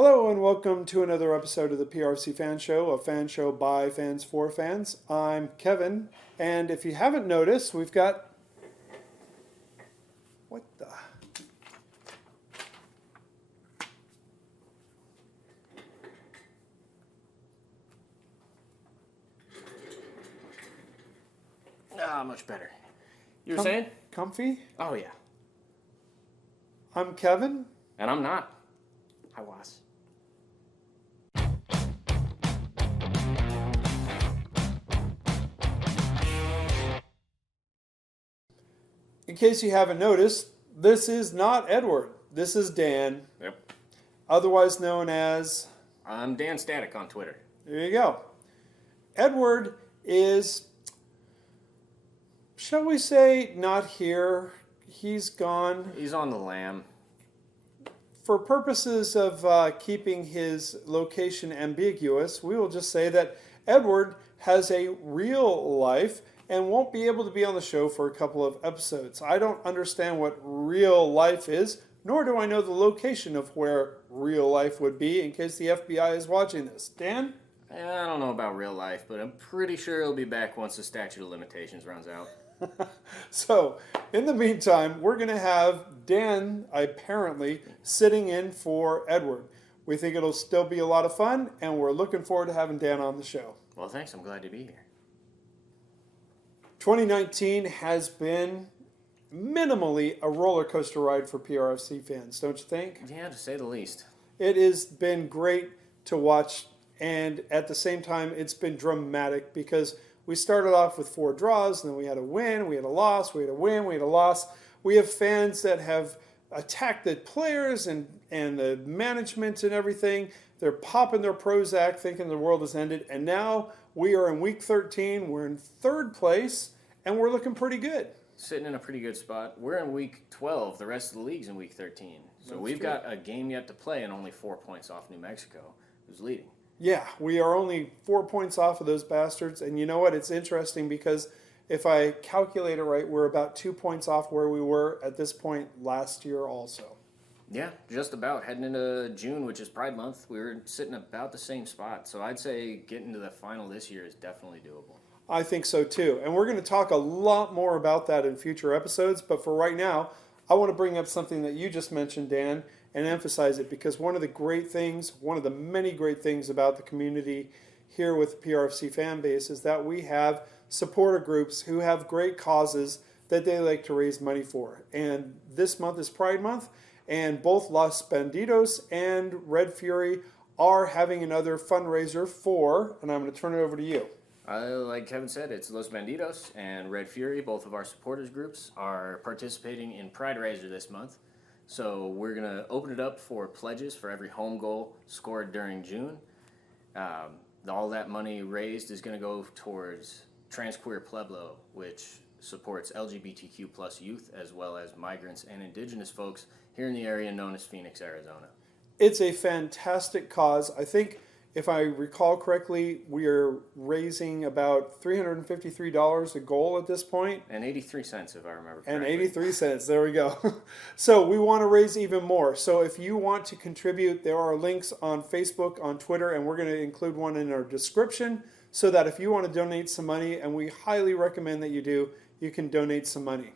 Hello and welcome to another episode of the PRFC Fan Show, a fan show by fans for fans. I'm Kevin, and if you haven't noticed, we've got... What the... Much better. You were saying? Comfy? Oh, yeah. I'm Kevin. And I'm not. I was. In case you haven't noticed, this is not Edward. This is Dan. Yep. Otherwise known as... I'm Dan Static on Twitter. There you go. Edward is... Shall we say, not here. He's gone. He's on the lam. For purposes of keeping his location ambiguous, we will just say that Edward has a real life and won't be able to be on the show for a couple of episodes. I don't understand what real life is, nor do I know the location of where real life would be in case the FBI is watching this. Dan? I don't know about real life, but I'm pretty sure he'll be back once the statute of limitations runs out. So, in the meantime, we're going to have Dan, apparently, sitting in for Edward. We think it'll still be a lot of fun, and we're looking forward to having Dan on the show. Well, thanks. I'm glad to be here. 2019 has been minimally a roller coaster ride for PRFC fans, don't you think? Yeah, to say the least. It has been great to watch, and at the same time, it's been dramatic because we started off with 4 draws, and then we had a win, we had a loss, we had a win, we had a loss. We have fans that have attacked the players and the management and everything. They're popping their Prozac thinking the world has ended, and now we are in week 13. We're in 3rd place, and we're looking pretty good. Sitting in a pretty good spot. We're in week 12. The rest of the league's in week 13. So we've got a game yet to play and only 4 points off New Mexico, who's leading. Yeah, we are only 4 points off of those bastards. And you know what? It's interesting because if I calculate it right, we're about 2 points off where we were at this point last year also. Yeah, just about. Heading into June, which is Pride Month, we were sitting about the same spot. So I'd say getting to the final this year is definitely doable. I think so too. And we're going to talk a lot more about that in future episodes. But for right now, I want to bring up something that you just mentioned, Dan, and emphasize it because one of the great things, one of the many great things about the community here with the PRFC fan base is that we have supporter groups who have great causes that they like to raise money for. And this month is Pride Month, and both Los Bandidos and Red Fury are having another fundraiser for, and I'm going to turn it over to you. Like Kevin said, it's Los Bandidos and Red Fury. Both of our supporters groups are participating in Pride Raiser this month. So we're going to open it up for pledges for every home goal scored during June. All that money raised is going to go towards Transqueer Pueblo, which supports LGBTQ plus youth as well as migrants and indigenous folks here in the area known as Phoenix, Arizona. It's a fantastic cause. I think, if I recall correctly, we are raising about $353 a goal at this point. And 83 cents, if I remember correctly. And 83 cents, there we go. So we want to raise even more. So if you want to contribute, there are links on Facebook, on Twitter, and we're going to include one in our description so that if you want to donate some money, and we highly recommend that you do, you can donate some money.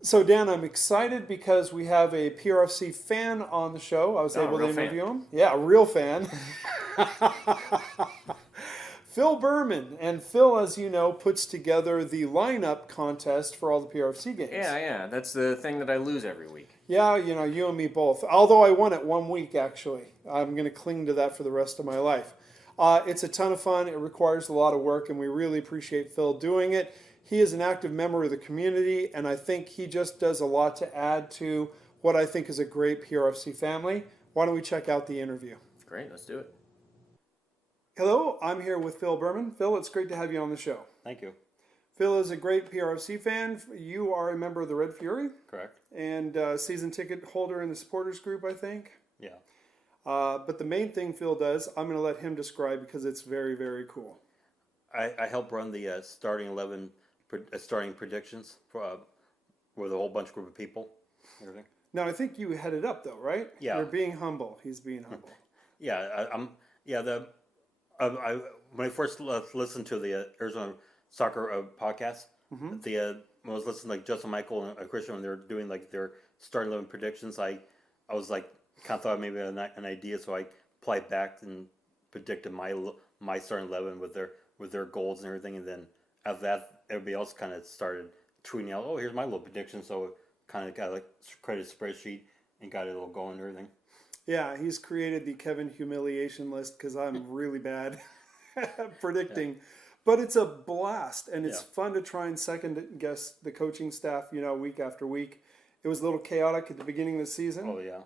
So Dan, I'm excited because we have a PRFC fan on the show. I was able to interview him. Yeah, a real fan. Phil Berman. And Phil, as you know, puts together the lineup contest for all the PRFC games. Yeah. That's the thing that I lose every week. Yeah, you and me both. Although I won it 1 week, actually. I'm going to cling to that for the rest of my life. It's a ton of fun. It requires a lot of work, and we really appreciate Phil doing it. He is an active member of the community, and I think he just does a lot to add to what I think is a great PRFC family. Why don't we check out the interview? Great, let's do it. Hello, I'm here with Phil Berman. Phil, it's great to have you on the show. Thank you. Phil is a great PRFC fan. You are a member of the Red Fury. Correct. And season ticket holder in the supporters group, I think. Yeah. But the main thing Phil does, I'm going to let him describe because it's very, very cool. I help run the starting 11 starting predictions for with a whole bunch group of people. Everything. Now, I think you headed up though, right? Yeah. You're being humble. He's being humble. Yeah, I'm. Yeah, I when I first listened to the Arizona soccer podcast, when I was listening to like Justin Michael and Christian when they were doing like their starting 11 predictions, I was like kind of thought maybe an idea, so I applied back and predicted my starting 11 with their goals and everything, and then after that, everybody else kind of started tweeting out, "Oh, here's my little prediction." So kind of got like created a spreadsheet and got it all going and everything. Yeah, he's created the Kevin humiliation list because I'm really bad at predicting. Yeah. But it's a blast, and it's fun to try and second guess the coaching staff, week after week. It was a little chaotic at the beginning of the season. Oh, yeah.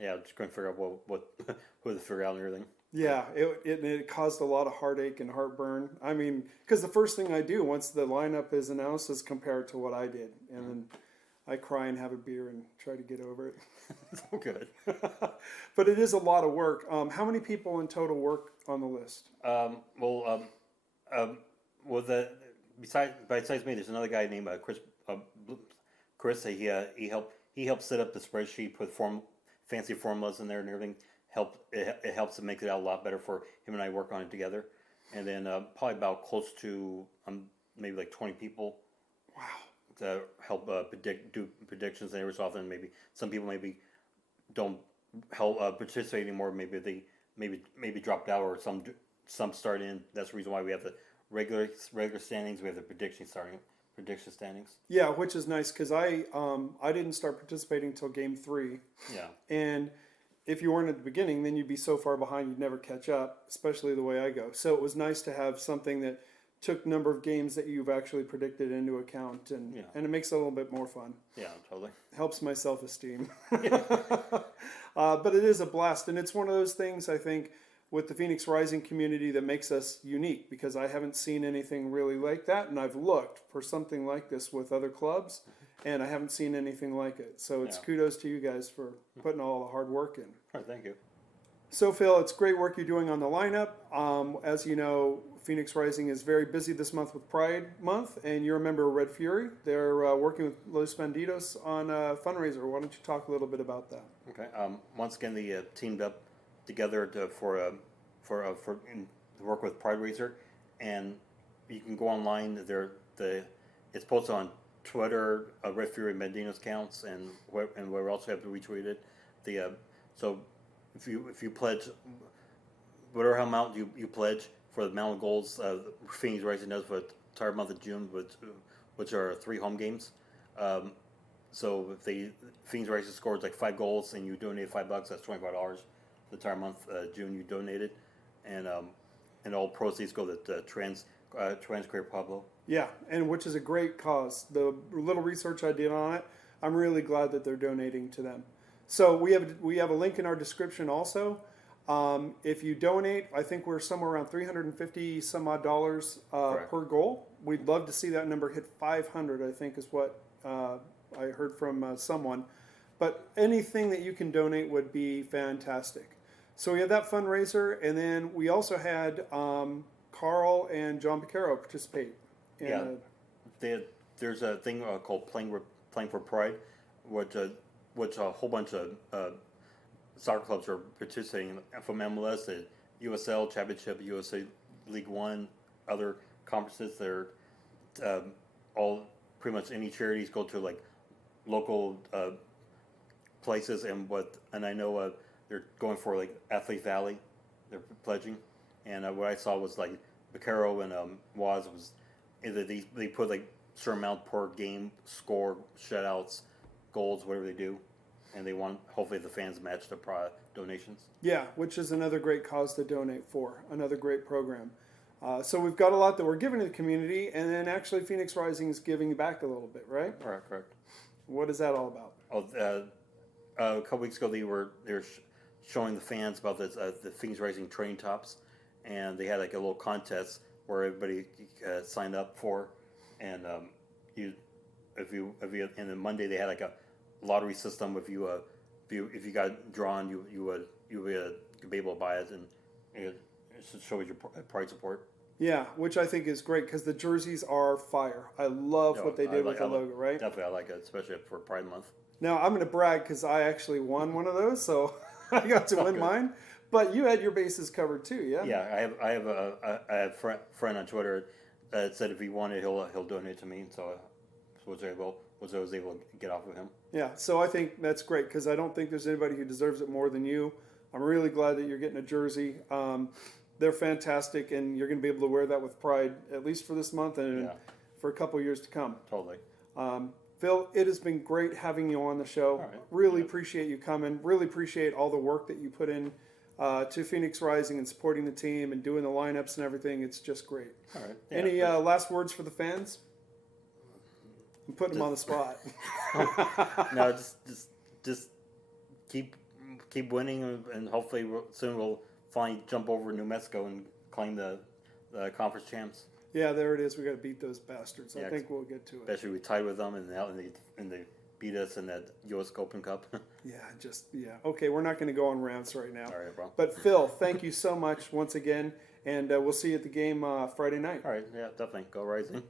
Just couldn't figure out what who to figure out and everything. Yeah, it caused a lot of heartache and heartburn. I mean, because the first thing I do once the lineup is announced is compare it to what I did. And then I cry and have a beer and try to get over it. So good. But it is a lot of work. How many people in total work on the list? Besides me, there's another guy named Chris. Chris, he helped set up the spreadsheet, put fancy formulas in there and everything. It helps to make it out a lot better for him and I work on it together. And then probably about close to maybe like 20 people. Wow. To help do predictions, and every so often maybe some people maybe don't help participate anymore. Maybe they maybe dropped out, or some start in. That's the reason why we have the regular standings. We have the prediction standings. Yeah, which is nice because I didn't start participating until game 3. Yeah. And if you weren't at the beginning, then you'd be so far behind you'd never catch up, especially the way I go. So it was nice to have something that took number of games that you've actually predicted into account, and it makes it a little bit more fun. Yeah, totally. Helps my self-esteem. But it is a blast, and it's one of those things, I think, with the Phoenix Rising community that makes us unique, because I haven't seen anything really like that, and I've looked for something like this with other clubs, and I haven't seen anything like it. So it's kudos to you guys for putting all the hard work in. Oh, thank you. So, Phil, it's great work you're doing on the lineup. As you know, Phoenix Rising is very busy this month with Pride Month, and you're a member of Red Fury. They're working with Los Bandidos on a fundraiser. Why don't you talk a little bit about that? Okay. Once again, they teamed up together to work with Pride Raiser, and you can go online. It's posted on Twitter, Red Fury Bandidos accounts, and we also have to retweet it. So if you pledge whatever amount you pledge for the amount of goals Phoenix Rising does for the entire month of June, which are 3 home games. So if Phoenix Rising scores like 5 goals and you donate $5, that's $25 for the entire month June you donated, and all proceeds go to Trans Queer Pueblo. Yeah, and which is a great cause. The little research I did on it, I'm really glad that they're donating to them. So we have a link in our description also. If you donate, I think we're somewhere around $350 some odd per goal. We'd love to see that number hit 500. I think is what I heard from someone. But anything that you can donate would be fantastic. So we had that fundraiser, and then we also had Carl and John Picaro participate. There's a thing called Playing for Pride, which a whole bunch of soccer clubs are participating in, from MLS, the USL Championship, USA League One, other conferences. They're all pretty much any charities go to like local places, and I know they're going for like Athlete Valley. They're pledging, and what I saw was like Picaro and Waz was either they put like certain amount per game, score, shutouts, goals, whatever they do. And they want, hopefully, the fans match the donations. Yeah, which is another great cause to donate for, another great program. So we've got a lot that we're giving to the community, and then actually Phoenix Rising is giving back a little bit, right? Correct. What is that all about? A couple weeks ago, they were showing the fans about the Phoenix Rising training tops, and they had like a little contest where everybody signed up for, and and then Monday they had like a lottery system. If you got drawn, you would be able to buy it, and it shows your pride support. Yeah, which I think is great because the jerseys are fire. I love what they did with the logo, right? Definitely, I like it, especially for Pride Month. Now, I'm going to brag because I actually won one of those, so I got to win mine. But you had your bases covered too, yeah? Yeah, I have a friend on Twitter that said if he wanted, he'll donate to me. So I was able to get off of him. Yeah, so I think that's great because I don't think there's anybody who deserves it more than you. I'm really glad that you're getting a jersey. They're fantastic, and you're going to be able to wear that with pride, at least for this month and for a couple years to come. Totally. Phil, it has been great having you on the show. All right. Really appreciate you coming. Really appreciate all the work that you put in to Phoenix Rising and supporting the team and doing the lineups and everything. It's just great. All right. Yeah, Any last words for the fans? I'm putting them on the spot. No, just keep winning, and hopefully soon we'll finally jump over New Mexico and claim the conference champs. Yeah, there it is. We got to beat those bastards. Yeah, I think we'll get to it. Especially we tied with them, and they beat us in that U.S. Open Cup. Okay, we're not going to go on rants right now. All right, bro. But Phil, thank you so much once again, and we'll see you at the game Friday night. All right, yeah, definitely. Go Rising.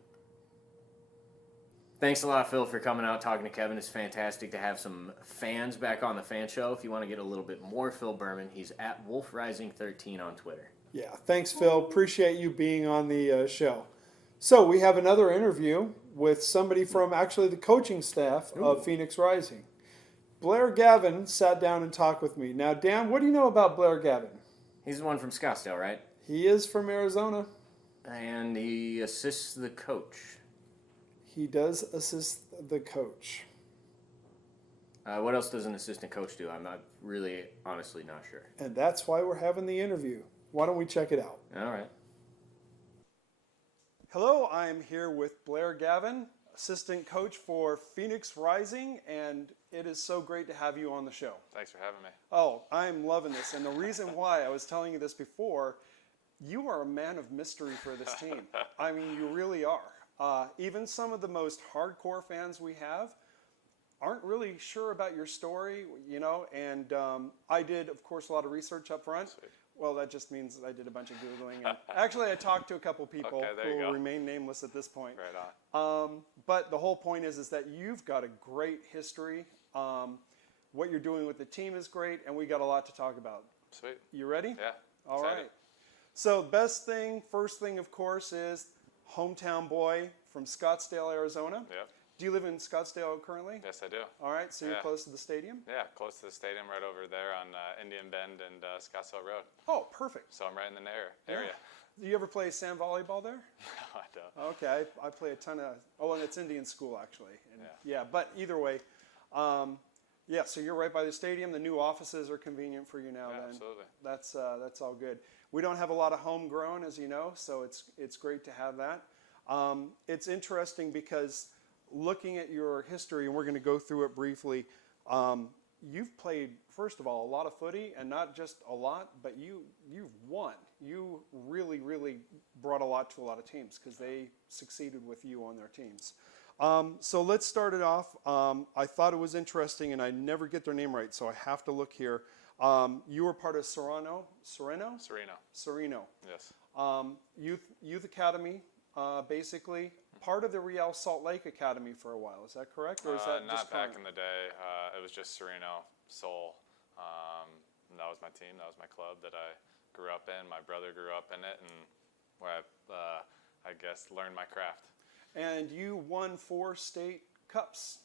Thanks a lot, Phil, for coming out talking to Kevin. It's fantastic to have some fans back on the fan show. If you want to get a little bit more Phil Berman, he's at WolfRising13 on Twitter. Yeah, thanks, Phil. Appreciate you being on the show. So we have another interview with somebody from actually the coaching staff of Phoenix Rising. Blair Gavin sat down and talked with me. Now, Dan, what do you know about Blair Gavin? He's the one from Scottsdale, right? He is from Arizona. And he assists the coach. He does assist the coach. What else does an assistant coach do? I'm not really, honestly, not sure. And that's why we're having the interview. Why don't we check it out? All right. Hello, I am here with Blair Gavin, assistant coach for Phoenix Rising, and it is so great to have you on the show. Thanks for having me. Oh, I'm loving this. And the reason why, I was telling you this before, you are a man of mystery for this team. I mean, you really are. Even some of the most hardcore fans we have aren't really sure about your story, you know, and I did, of course, a lot of research up front. Sweet. Well, that just means I did a bunch of Googling. And actually, I talked to a couple people who will remain nameless at this point. Right on. But the whole point is that you've got a great history. What you're doing with the team is great, and we got a lot to talk about. Sweet. You ready? Yeah. All excited. right. So first thing, of course, is hometown boy from Scottsdale, Arizona. Yep. Do you live in Scottsdale currently? Yes, I do. All right, so you're close to the stadium? Yeah, close to the stadium, right over there on Indian Bend and Scottsdale Road. Oh, perfect. So I'm right in the area. Do you ever play sand volleyball there? No, I don't. Okay, I play a ton of, and it's Indian school actually. And but either way, so you're right by the stadium. The new offices are convenient for you now. Yeah, then. absolutely. That's all good. We don't have a lot of homegrown, as you know, so it's great to have that. It's interesting because looking at your history, and we're going to go through it briefly, you've played, first of all, a lot of footy, and not just a lot, but you've won. You really, really brought a lot to a lot of teams because they succeeded with you on their teams. So let's start it off. I thought it was interesting, and I never get their name right, so I have to look here. You were part of Sereno? Yes. Youth Academy, basically. Part of the Real Salt Lake Academy for a while. Is that correct? Or is that not just back in the day. It was just Sereno, Soul. That was my team. That was my club that I grew up in. My brother grew up in it, and where I guess, learned my craft. And you won 4 state cups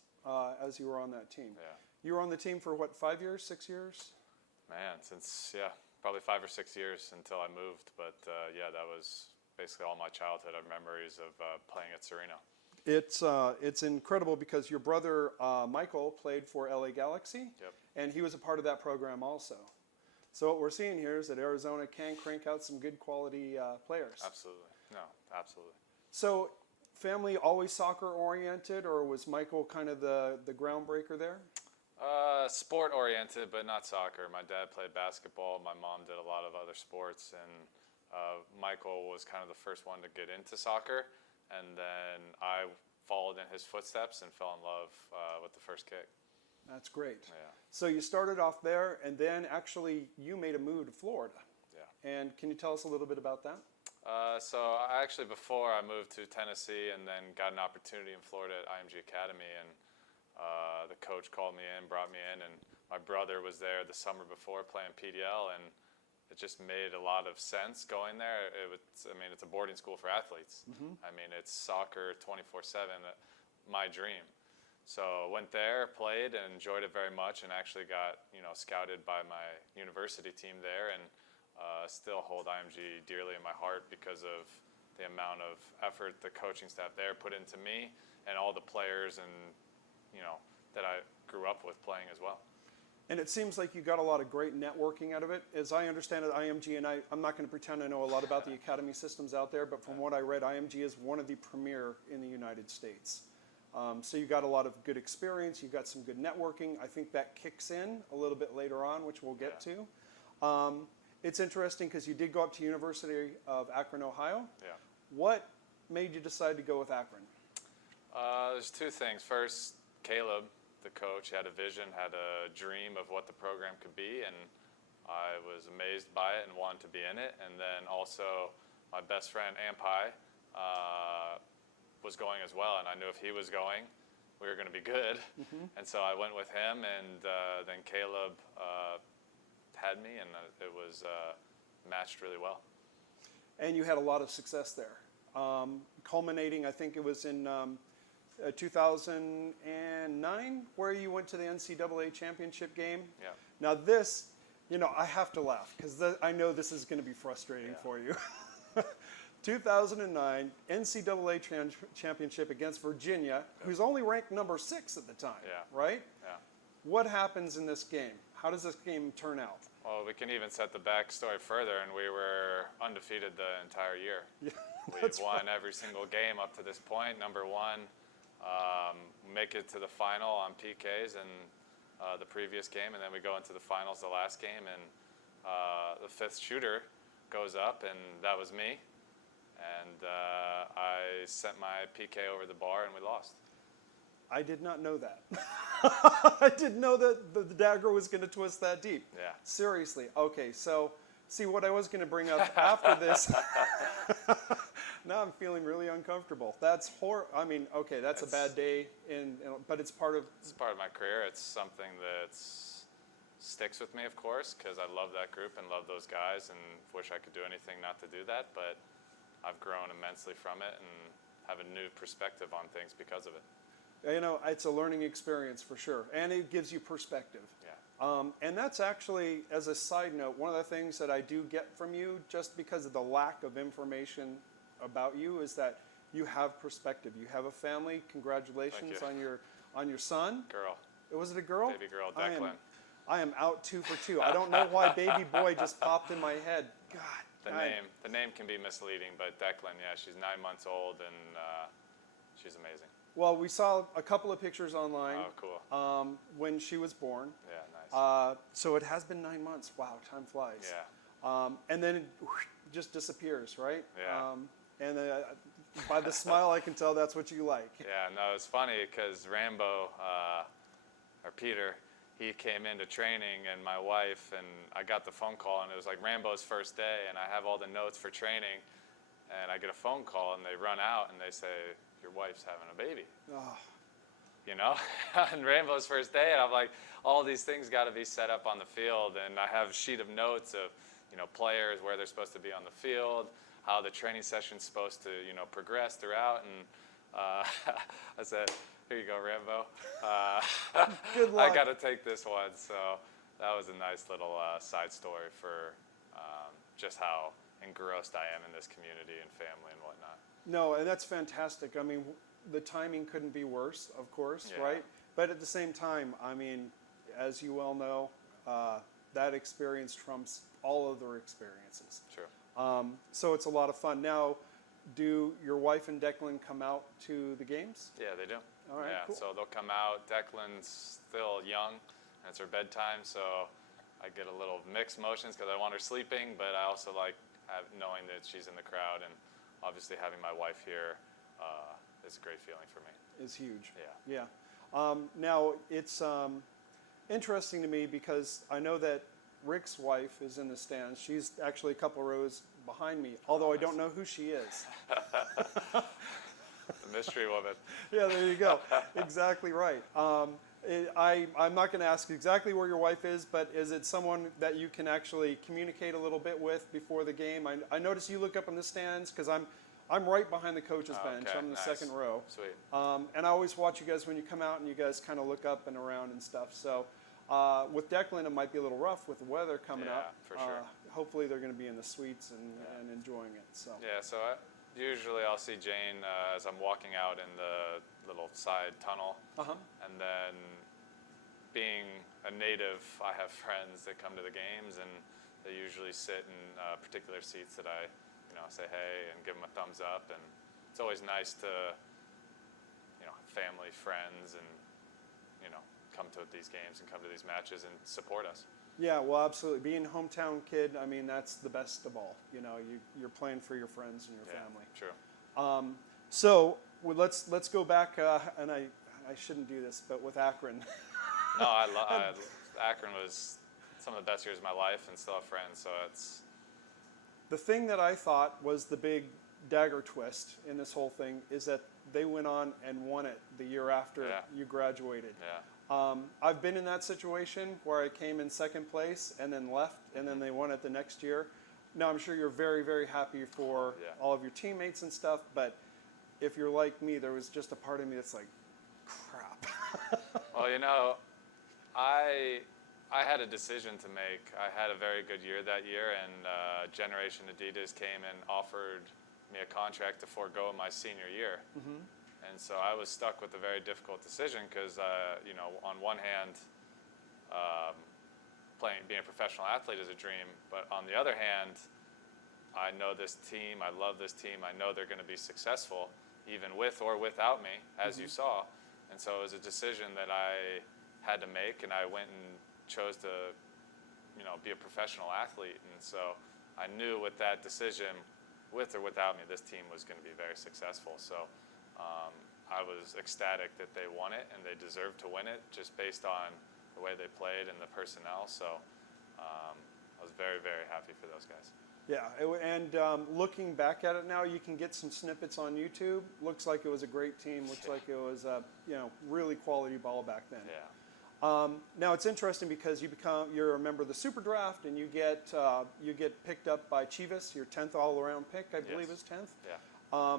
as you were on that team. Yeah. You were on the team for what, 5 years, 6 years? Man, since, probably 5 or 6 years until I moved. But, that was basically all my childhood of memories of playing at Sereno. It's incredible because your brother Michael played for LA Galaxy, and he was a part of that program also. So what we're seeing here is that Arizona can crank out some good quality players. Absolutely. No, absolutely. So family always soccer oriented, or was Michael kind of the groundbreaker there? Sport oriented, but not soccer. My dad played basketball. My mom did a lot of other sports, and Michael was kind of the first one to get into soccer, and then I followed in his footsteps and fell in love with the first kick. That's great. Yeah. So you started off there, and then actually you made a move to Florida. Yeah. And can you tell us a little bit about that? So I actually, before I moved to Tennessee and then got an opportunity in Florida at Ncaa Academy, and the coach called me in, brought me in, and my brother was there the summer before playing PDL, and it just made a lot of sense going there. It's a boarding school for athletes. I mean, it's soccer 24/7, my dream. So went there, played, and enjoyed it very much, and actually got scouted by my university team there, and still hold IMG dearly in my heart because of the amount of effort the coaching staff there put into me and all the players and that I grew up with playing as well. And it seems like you got a lot of great networking out of it. As I understand it, IMG, and I'm not going to pretend I know a lot about the academy systems out there, but from what I read, IMG is one of the premier in the United States. So you got a lot of good experience. You got some good networking. I think that kicks in a little bit later on, which we'll get to. It's interesting because you did go up to University of Akron, Ohio. Yeah. What made you decide to go with Akron? There's two things. First, Caleb, the coach, had a vision, had a dream of what the program could be, and I was amazed by it and wanted to be in it. And then also my best friend, Ncaa, was going as well, and I knew if he was going, we were going to be good. And so I went with him, and then Caleb had me, and it was matched really well. And you had a lot of success there, culminating, I think it was in 2009, where you went to the Ncaa Championship game. Yeah. Now this, I have to laugh because I know this is going to be frustrating for you. 2009 Ncaa Championship against Virginia, who's only ranked number 6 at the time, right? Yeah. What happens in this game? How does this game turn out? Well, we can even set the backstory further, and we were undefeated the entire year. Yeah, We've won every single game up to this point. Number one, make it to the final on PKs in the previous game, and then we go into the finals the last game, and the 5th shooter goes up, and that was me. And I sent my PK over the bar, and we lost. I did not know that. I didn't know that the dagger was going to twist that deep. Yeah. Seriously. Okay, so see what I was going to bring up after this. Now I'm feeling really uncomfortable. That's I mean, okay, that's a bad day, but it's part of. It's part of my career. It's something that sticks with me, of course, because I love that group and love those guys, and wish I could do anything not to do that. But I've grown immensely from it and have a new perspective on things because of it. It's a learning experience for sure, and it gives you perspective. Yeah. And that's actually, as a side note, one of the things that I do get from you, just because of the lack of information about you, is that you have perspective. You have a family. Congratulations on your son. Girl. Was it a girl? Baby girl, Declan. I am out 2 for 2. I don't know why baby boy just popped in my head. God. The name can be misleading, but Declan, she's 9 months old, and she's amazing. Well, we saw a couple of pictures online. Oh, cool. When she was born. Yeah, nice. So it has been 9 months. Wow, time flies. Yeah. And then it just disappears, right? Yeah. And by the smile, I can tell that's what you like. Yeah, no, it's funny because Rambo, or Peter, he came into training, and my wife, and I got the phone call, and it was like Rambo's first day, and I have all the notes for training, and I get a phone call, and they run out, and they say, your wife's having a baby. Oh. And Rambo's first day, and I'm like, all these things got to be set up on the field, and I have a sheet of notes of, players, where they're supposed to be on the field, how the training session's supposed to, progress throughout, and I said, here you go, Rambo. Good luck. I got to take this one. So that was a nice little side story for just how engrossed I am in this community and family and whatnot. No, and that's fantastic. I mean, the timing couldn't be worse, of course, Yeah. right? But at the same time, I mean, as you well know, that experience trumps all other experiences. True. So it's a lot of fun. Now, do your wife and Declan come out to the games? Yeah, they do. All right, yeah, cool. so they'll come out. Declan's still young, and it's her bedtime, so I get a little mixed emotions because I want her sleeping, but I also like knowing that she's in the crowd, and obviously having my wife here is a great feeling for me. Is huge. Yeah. Yeah. Now, it's interesting to me because I know that Rick's wife is in the stands. She's actually a couple rows behind me, although I don't know who she is. the mystery woman. Yeah, there you go. Exactly right. I'm not going to ask exactly where your wife is, but is it someone that you can actually communicate a little bit with before the game? I notice you look up in the stands because I'm right behind the coach's bench. Okay, I'm in the nice. second row. Sweet. And I always watch you guys when you come out and you guys kind of look up and around and stuff. So with Declan, it might be a little rough with the weather coming up. Yeah, for sure. Hopefully they're going to be in the suites and enjoying it. So Yeah, so usually I'll see Jane as I'm walking out in the little side tunnel. And then being a native, I have friends that come to the games, and they usually sit in particular seats that I say hey and give them a thumbs up. And it's always nice to, family, friends, and, come to these games and come to these matches and support us. yeah, well, absolutely. Being a hometown kid, I mean, that's the best of all. You're playing for your friends and your family. True. So let's go back, and I shouldn't do this, but with Akron. No, Akron was some of the best years of my life, and still have friends, so it's... The thing that I thought was the big dagger twist in this whole thing is that they went on and won it the year after you graduated. Yeah. I've been in that situation where I came in second place and then left, and then they won it the next year. Now, I'm sure you're very, very happy for all of your teammates and stuff, but if you're like me, there was just a part of me that's like, crap. Well, I had a decision to make. I had a very good year that year, and Generation Adidas came and offered me a contract to forego my senior year. And so I was stuck with a very difficult decision because, on one hand, being a professional athlete is a dream, but on the other hand, I know this team, I love this team, I know they're going to be successful, even with or without me, as you saw. And so it was a decision that I had to make, and I went and chose to, be a professional athlete. And so I knew with that decision, with or without me, this team was going to be very successful. So I was ecstatic that they won it, and they deserved to win it just based on the way they played and the personnel. So I was very, very happy for those guys. Yeah, and looking back at it now, you can get some snippets on YouTube. Looks like it was a great team. Looks like it was really quality ball back then. Yeah. Now it's interesting because you're a member of the Super Draft, and you get picked up by Chivas, your 10th all-around pick, I believe is 10th. Yeah.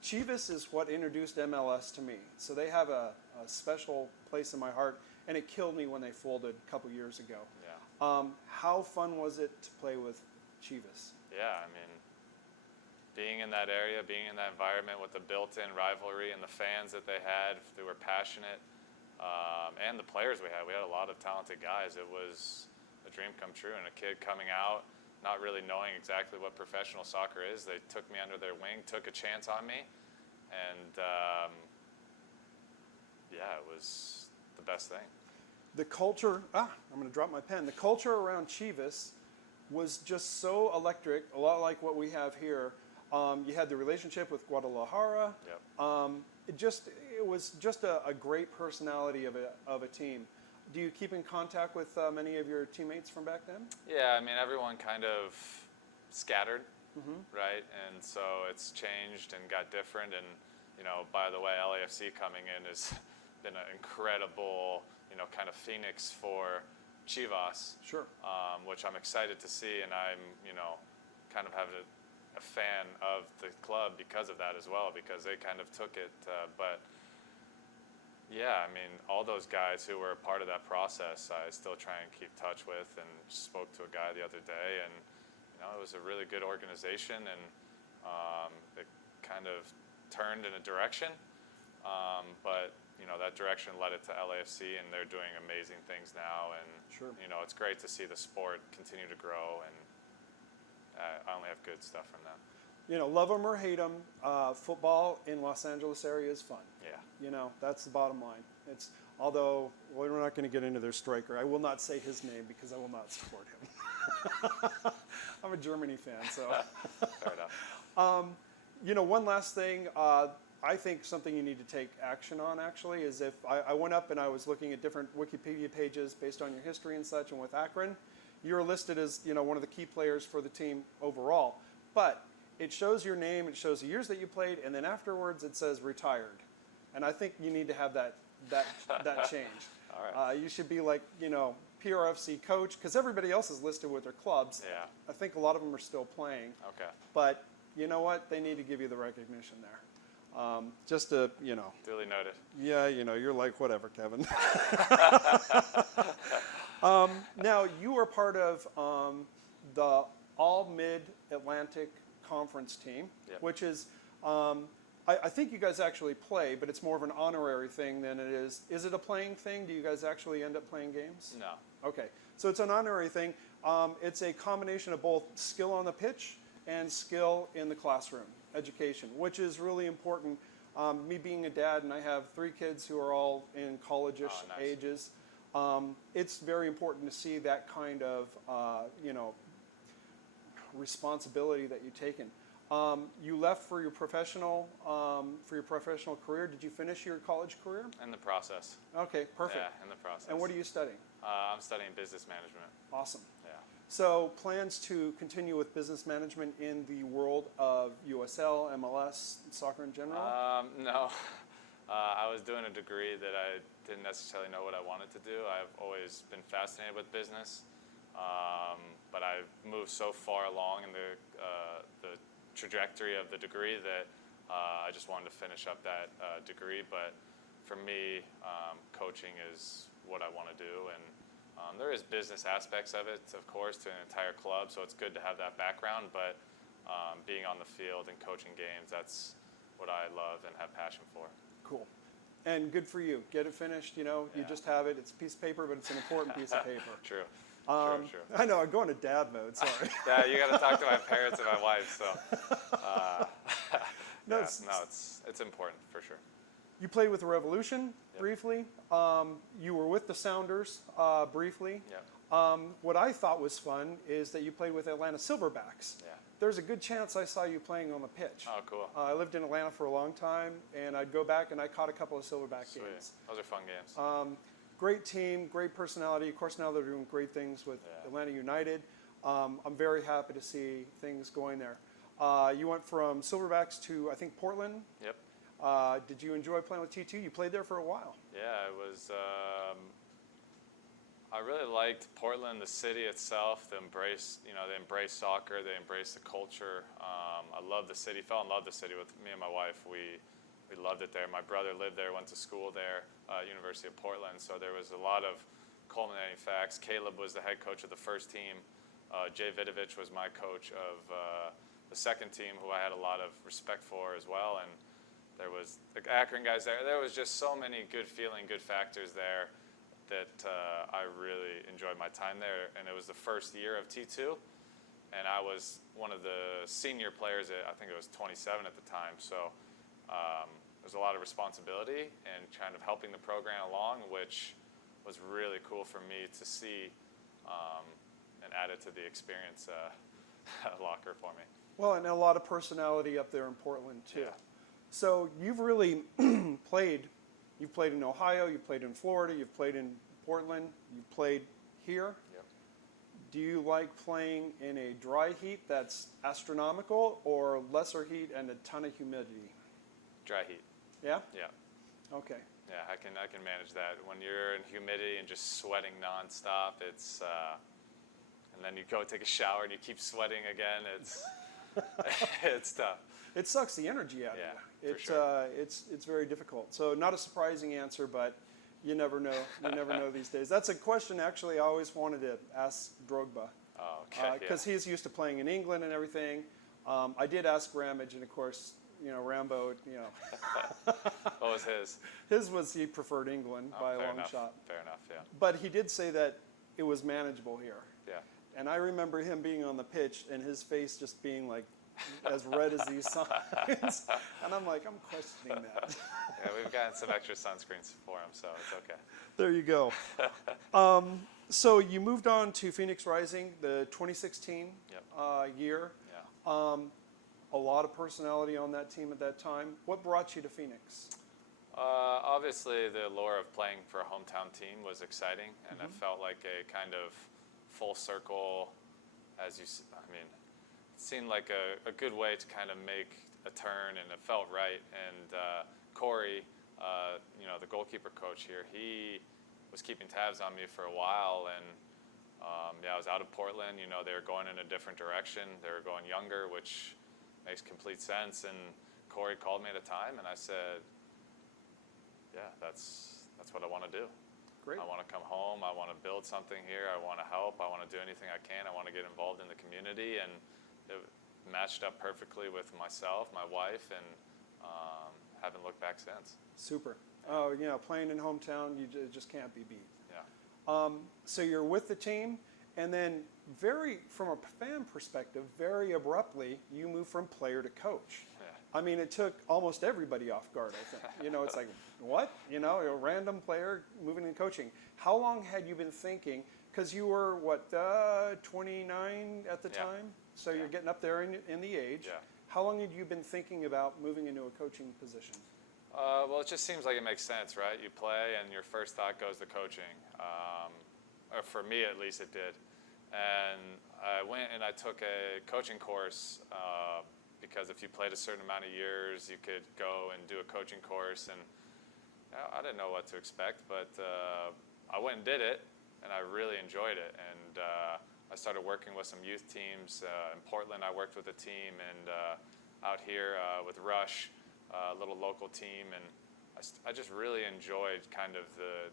Chivas is what introduced MLS to me, so they have a special place in my heart, and it killed me when they folded a couple years ago. Yeah. How fun was it to play with Chivas? Yeah, I mean, being in that area, being in that environment with the built-in rivalry and the fans that they had, they were passionate, and the players we had a lot of talented guys. It was a dream come true, and a kid coming out, not really knowing exactly what professional soccer is, they took me under their wing, took a chance on me, and it was the best thing. The culture, I'm going to drop my pen. The culture around Chivas was just so electric, a lot like what we have here. You had the relationship with Guadalajara. Yep. It was just a great personality of a team. Do you keep in contact with many of your teammates from back then? Yeah, I mean, everyone kind of scattered, right? And so it's changed and got different. And, by the way, LAFC coming in has been an incredible, kind of phoenix for Chivas. Sure. Which I'm excited to see. And I'm, kind of have a fan of the club because of that as well, because they kind of took it. But yeah, I mean, all those guys who were a part of that process, I still try and keep touch with, and spoke to a guy the other day, and it was a really good organization, and it kind of turned in a direction, but that direction led it to LAFC, and they're doing amazing things now, and Sure. It's great to see the sport continue to grow, and I only have good stuff from them. Love them or hate them, football in Los Angeles area is fun. Yeah. That's the bottom line. Although we're not going to get into their striker. I will not say his name because I will not support him. I'm a Germany fan, so. Fair enough. One last thing. I think something you need to take action on, actually, is if I went up and I was looking at different Wikipedia pages based on your history and such, and with Akron, you're listed as one of the key players for the team overall. But it shows your name, it shows the years that you played, and then afterwards it says retired. And I think you need to have that change. All right. You should be like, PRFC coach, because everybody else is listed with their clubs. Yeah. I think a lot of them are still playing. Okay. But you know what? They need to give you the recognition there. Just to, Duly noted. yeah, you're like, whatever, Kevin. Now, you are part of the All Mid-Atlantic Conference team, Yep. which is, I think you guys actually play, but it's more of an honorary thing than it is. Is it a playing thing? Do you guys actually end up playing games? No. Okay, so it's an honorary thing. It's a combination of both skill on the pitch and skill in the classroom, education, which is really important. Me being a dad, and I have 3 kids who are all in college-ish Oh, nice. ages, it's very important to see that kind of, responsibility that you've taken. You left for your professional career. Did you finish your college career? In the process. Okay, perfect. Yeah, in the process. And what are you studying? I'm studying business management. Awesome. Yeah. So plans to continue with business management in the world of USL, MLS, soccer in general? No. I was doing a degree that I didn't necessarily know what I wanted to do. I've always been fascinated with business, but I've moved so far along in the trajectory of the degree that I just wanted to finish up that degree. But for me, coaching is what I want to do, and there is business aspects of it, of course, to an entire club, so it's good to have that background, but being on the field and coaching games, that's what I love and have passion for. Cool. And good for you. Get it finished, you Yeah. just have it. It's a piece of paper, but it's an important piece of paper. True. True. I know, I'm going to dad mode, sorry. Yeah, you got to talk to my parents and my wife, so. No, Yeah, it's- it's important for sure. You played with the Revolution Yep. briefly. You were with the Sounders briefly. Yeah. What I thought was fun is that you played with Atlanta Silverbacks. Yeah. There's a good chance I saw you playing on the pitch. Oh, cool. I lived in Atlanta for a long time, and I'd go back and I caught a couple of Silverback Sweet. games. Those are fun games. Great team, great personality. Of course, now they're doing great things with Yeah. Atlanta United. I'm very happy to see things going there. You went from Silverbacks to, I think, Portland. Yep. Did you enjoy playing with T2? You played there for a while. Yeah, it was. I really liked Portland, the city itself. They embrace soccer. They embrace the culture. I love the city. Fell in love with the city with me and my wife. We loved it there. My brother lived there, went to school there, University of Portland. So there was a lot of culminating facts. Caleb was the head coach of the first team. Jay Vidovich was my coach of the second team, who I had a lot of respect for as well. And there was the Akron guys there. There was just so many good factors there that I really enjoyed my time there. And it was the first year of T2, and I was one of the senior players. I think it was 27 at the time. So there's a lot of responsibility and kind of helping the program along, which was really cool for me to see and added to the experience locker for me. Well, and a lot of personality up there in Portland, too. Yeah. So you've really played. You've played in Ohio, you've played in Florida, you've played in Portland, you've played here. Yep. Do you like playing in a dry heat that's astronomical or lesser heat and a ton of humidity? Dry heat. Yeah? Yeah. Okay. Yeah, I can manage that. When you're in humidity and just sweating nonstop, it's and then you go take a shower and you keep sweating again. It's it's tough. It sucks the energy out Yeah, of you. for sure. It's very difficult. So not a surprising answer, but you never know. You never know these days. That's a question actually I always wanted to ask Drogba. Oh, okay. Because he's used to playing in England and everything. I did ask Ramage, and of course, Rambo, What was his? his was he preferred England by a Fair long enough. shot. Fair enough. Yeah. But he did say that it was manageable here. Yeah. And I remember him being on the pitch and his face just being like as red as these signs. And I'm like, I'm questioning that. Yeah, we've gotten some extra sunscreens for him, so it's okay. There you go. So you moved on to Phoenix Rising, the 2016 Yep. year. Yeah. A lot of personality on that team at that time. What brought you to Phoenix? Obviously, the allure of playing for a hometown team was exciting, and it felt like a kind of full circle, seemed like a good way to kind of make a turn, and it felt right. And Corey, the goalkeeper coach here, he was keeping tabs on me for a while, and I was out of Portland. They were going in a different direction. They were going younger, which makes complete sense. And Corey called me at a time, and I said, yeah, that's what I want to do. Great. I want to come home. I want to build something here. I want to help. I want to do anything I can. I want to get involved in the community, and it matched up perfectly with myself, my wife, and haven't looked back since. Super. Playing in hometown, it just can't be beat. Yeah. So you're with the team, and then from a fan perspective, very abruptly, you move from player to coach. Yeah. I mean, it took almost everybody off guard, I think. It's like, what? A random player moving into coaching. How long had you been thinking? Because you were, 29 at the Yeah. time? So you're getting up there in the age. Yeah. How long had you been thinking about moving into a coaching position? Well, it just seems like it makes sense, right? You play, and your first thought goes to coaching. Or for me, at least, it did. And I went and I took a coaching course because if you played a certain amount of years, you could go and do a coaching course. And I didn't know what to expect, but I went and did it, and I really enjoyed it. And I started working with some youth teams. In Portland, I worked with a team, and out here with Rush, a little local team, and I just really enjoyed kind of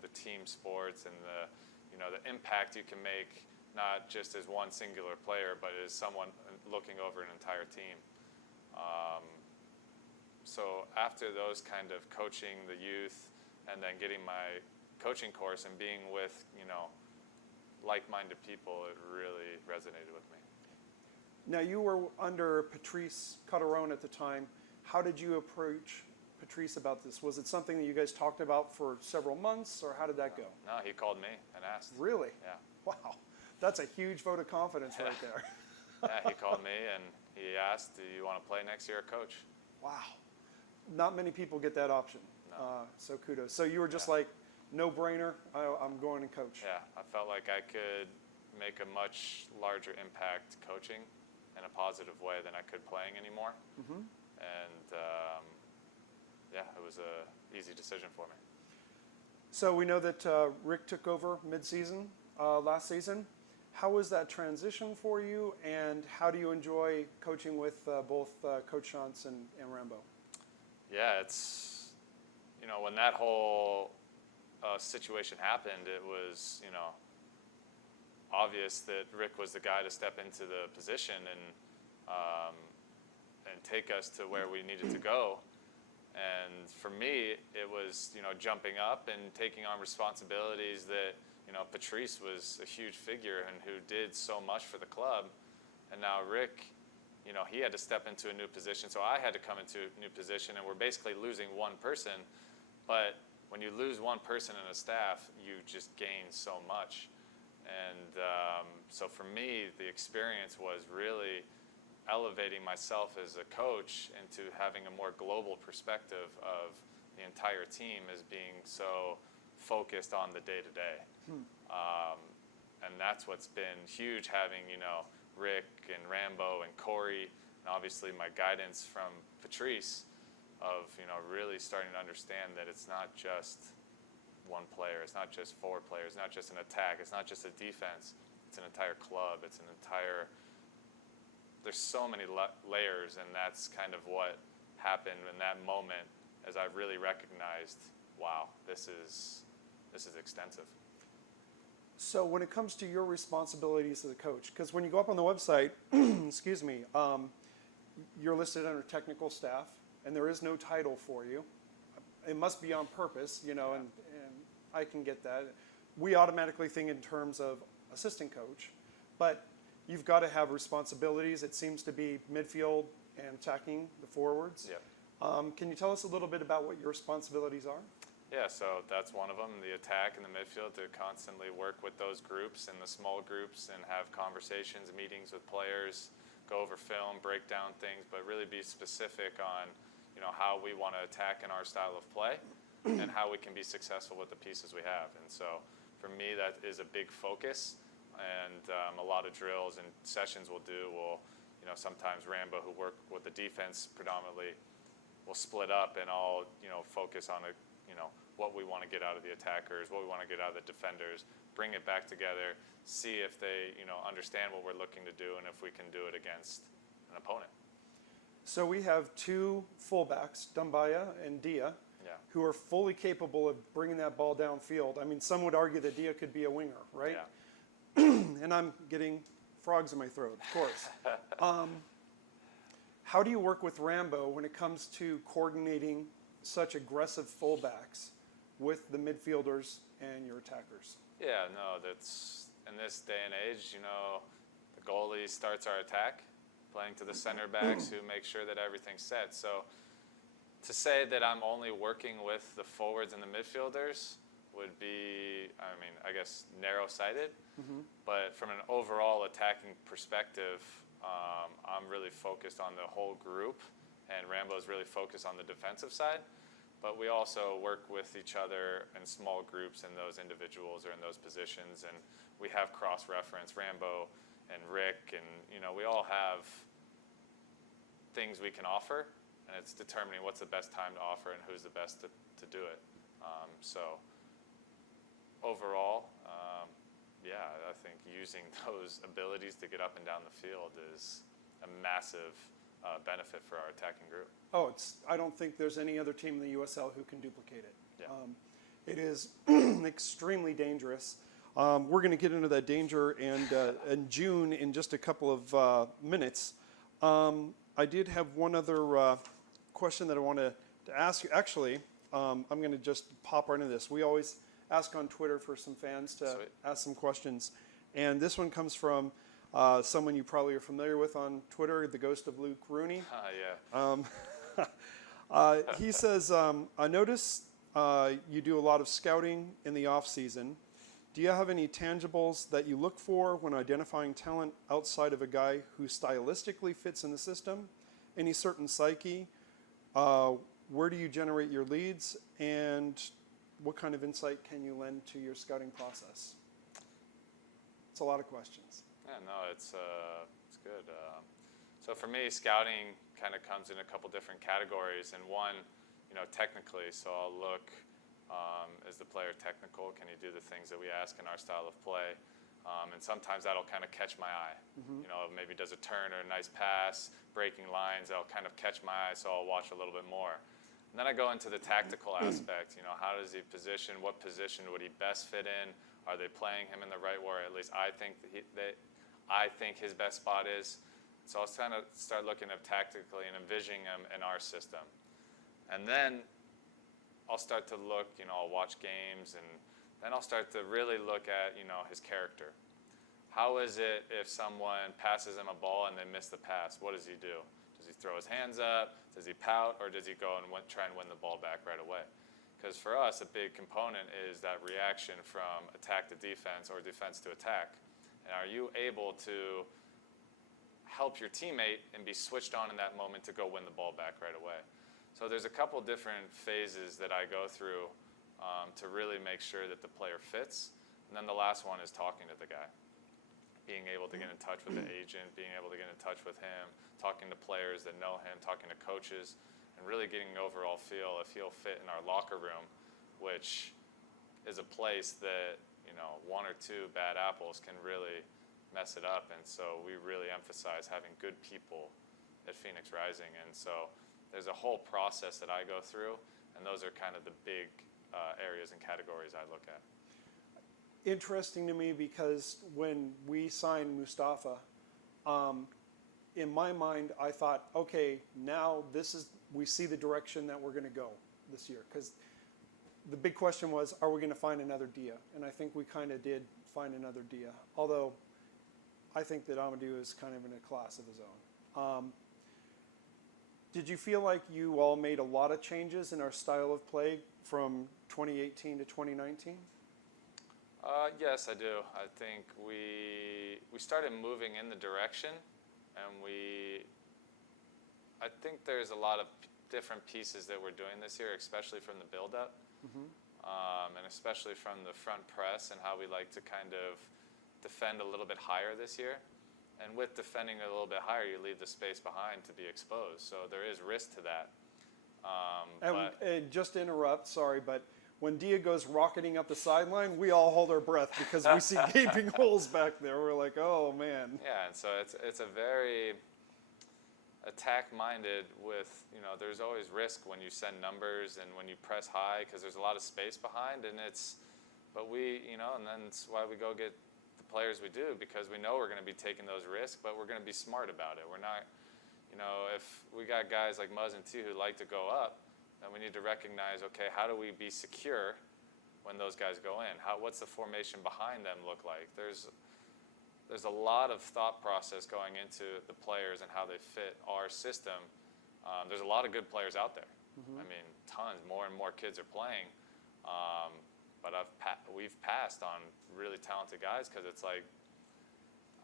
the team sports and the impact you can make, not just as one singular player, but as someone looking over an entire team. So after those kind of coaching the youth and then getting my coaching course and being with, like-minded people, it really resonated with me. Now, you were under Patrice Calderon at the time. How did you approach Patrice about this? Was it something that you guys talked about for several months, or how did that go? No, he called me and asked. Really? Yeah. Wow. That's a huge vote of confidence right there. Yeah, he called me and he asked, do you want to play next year, coach? Wow. Not many people get that option. No. So kudos. So you were just like, no-brainer, I'm going to coach. Yeah, I felt like I could make a much larger impact coaching in a positive way than I could playing anymore. Mm-hmm. And it was a easy decision for me. So we know that Rick took over mid-season last season. How was that transition for you, and how do you enjoy coaching with both Coach Shantz and Rambo? Yeah, it's, when that whole situation happened, it was, obvious that Rick was the guy to step into the position and take us to where we needed to go. And for me, it was, jumping up and taking on responsibilities that, Patrice was a huge figure and who did so much for the club. And now Rick, he had to step into a new position. So I had to come into a new position, and we're basically losing one person. But when you lose one person in a staff, you just gain so much. And so for me, the experience was really elevating myself as a coach into having a more global perspective of the entire team as being so focused on the day-to-day. And that's what's been huge, having, Rick and Rambo and Corey, and obviously my guidance from Patrice of, really starting to understand that it's not just one player, it's not just four players, it's not just an attack, it's not just a defense, it's an entire club, it's an entire, there's so many layers, and that's kind of what happened in that moment as I really recognized, wow, this is extensive. So when it comes to your responsibilities as a coach, because when you go up on the website, excuse me, you're listed under technical staff, and there is no title for you. It must be on purpose, and I can get that. We automatically think in terms of assistant coach, but you've got to have responsibilities. It seems to be midfield and attacking the forwards. Yeah. Can you tell us a little bit about what your responsibilities are? Yeah, so that's one of them, the attack and the midfield, to constantly work with those groups and the small groups and have conversations, meetings with players, go over film, break down things, but really be specific on, how we want to attack in our style of play and how we can be successful with the pieces we have. And so for me, that is a big focus, and a lot of drills and sessions we'll do will, sometimes Rambo, who work with the defense predominantly, will split up and all, focus on what we want to get out of the attackers, what we want to get out of the defenders, bring it back together, see if they, understand what we're looking to do and if we can do it against an opponent. So we have two fullbacks, Dumbaya and Dia, Yeah. who are fully capable of bringing that ball downfield. I mean, some would argue that Dia could be a winger, right? Yeah. And I'm getting frogs in my throat, of course. How do you work with Rambo when it comes to coordinating such aggressive fullbacks with the midfielders and your attackers? Yeah, no, that's in this day and age, the goalie starts our attack, playing to the center backs who make sure that everything's set. So to say that I'm only working with the forwards and the midfielders would be, I guess, narrow-sighted. But from an overall attacking perspective, I'm really focused on the whole group, and Rambo's really focused on the defensive side. But we also work with each other in small groups in those individuals or in those positions, and we have cross-reference, Rambo and Rick, and we all have things we can offer, and it's determining what's the best time to offer and who's the best to do it. So overall, I think using those abilities to get up and down the field is a massive benefit for our attacking group. Oh, I don't think there's any other team in the USL who can duplicate it. Yeah. It is extremely dangerous. We're going to get into that danger in June in just a couple of minutes. I did have one other question that I wanted to ask you. Actually, I'm going to just pop right into this. We always ask on Twitter for some fans to Sweet. ask some questions. And this one comes from someone you probably are familiar with on Twitter, the ghost of Luke Rooney. Yeah. He says, I notice you do a lot of scouting in the off-season. Do you have any tangibles that you look for when identifying talent outside of a guy who stylistically fits in the system? Any certain psyche? Where do you generate your leads? And what kind of insight can you lend to your scouting process? It's a lot of questions. Yeah, no, it's good. So for me, scouting kind of comes in a couple different categories, and one, technically. So I'll look, is the player technical? Can he do the things that we ask in our style of play? And sometimes that'll kind of catch my eye. Maybe does a turn or a nice pass, breaking lines. That'll kind of catch my eye, so I'll watch a little bit more. And then I go into the tactical aspect. How does he position? What position would he best fit in? Are they playing him in the right way? At least I think I think his best spot is. So I'll kind of start looking at tactically and envisioning him in our system. And then I'll start to look, I'll watch games, and then I'll start to really look at, his character. How is it if someone passes him a ball and they miss the pass? What does he do? Does he throw his hands up? Does he pout? Or does he go and try and win the ball back right away? Because for us, a big component is that reaction from attack to defense or defense to attack. And are you able to help your teammate and be switched on in that moment to go win the ball back right away? So there's a couple different phases that I go through to really make sure that the player fits. And then the last one is talking to the guy. Being able to get in touch with the agent, being able to get in touch with him, talking to players that know him, talking to coaches, and really getting an overall feel if he'll fit in our locker room, which is a place that, one or two bad apples can really mess it up. And so we really emphasize having good people at Phoenix Rising. And so there's a whole process that I go through, and those are kind of the big areas and categories I look at. Interesting to me because when we signed Mustafa, in my mind, I thought, okay, now we see the direction that we're going to go this year. Because the big question was, are we going to find another Dia? And I think we kind of did find another Dia. Although I think that Amadou is kind of in a class of his own. Did you feel like you all made a lot of changes in our style of play from 2018 to 2019? Yes, I do. I think we started moving in the direction, and I think there's a lot of different pieces that we're doing this year, especially from the build-up, and especially from the front press and how we like to kind of defend a little bit higher this year. And with defending a little bit higher, you leave the space behind to be exposed. So there is risk to that. And just to interrupt, sorry, but when Dia goes rocketing up the sideline, we all hold our breath because we see gaping holes back there. We're like, oh, man. Yeah, and so it's a very attack-minded with, there's always risk when you send numbers and when you press high because there's a lot of space behind, and but we, and then it's why we go get the players we do, because we know we're going to be taking those risks, but we're going to be smart about it. We're not, if we got guys like Muzz and T who like to go up, then we need to recognize, okay, how do we be secure when those guys go in? What's the formation behind them look like? There's a lot of thought process going into the players and how they fit our system. There's a lot of good players out there. I mean, tons. More and more kids are playing. But we've passed on really talented guys because it's like,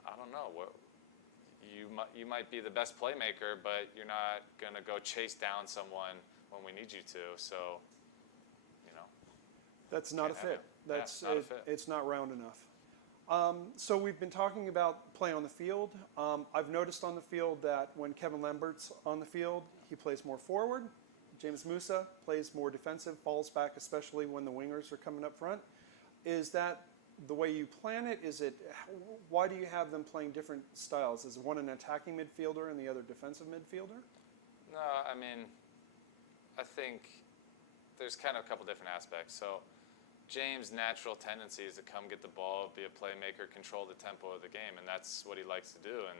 I don't know, you might be the best playmaker, but you're not going to go chase down someone when we need you to. So, that's not a fit. That's not a fit. It's not round enough. So we've been talking about play on the field. I've noticed on the field that when Kevin Lambert's on the field, he plays more forward. James Musa plays more defensive, falls back, especially when the wingers are coming up front. Is that the way you plan it? Why do you have them playing different styles? Is one an attacking midfielder and the other defensive midfielder? No, I mean, I think there's kind of a couple different aspects. So James' natural tendency is to come get the ball, be a playmaker, control the tempo of the game, and that's what he likes to do. And,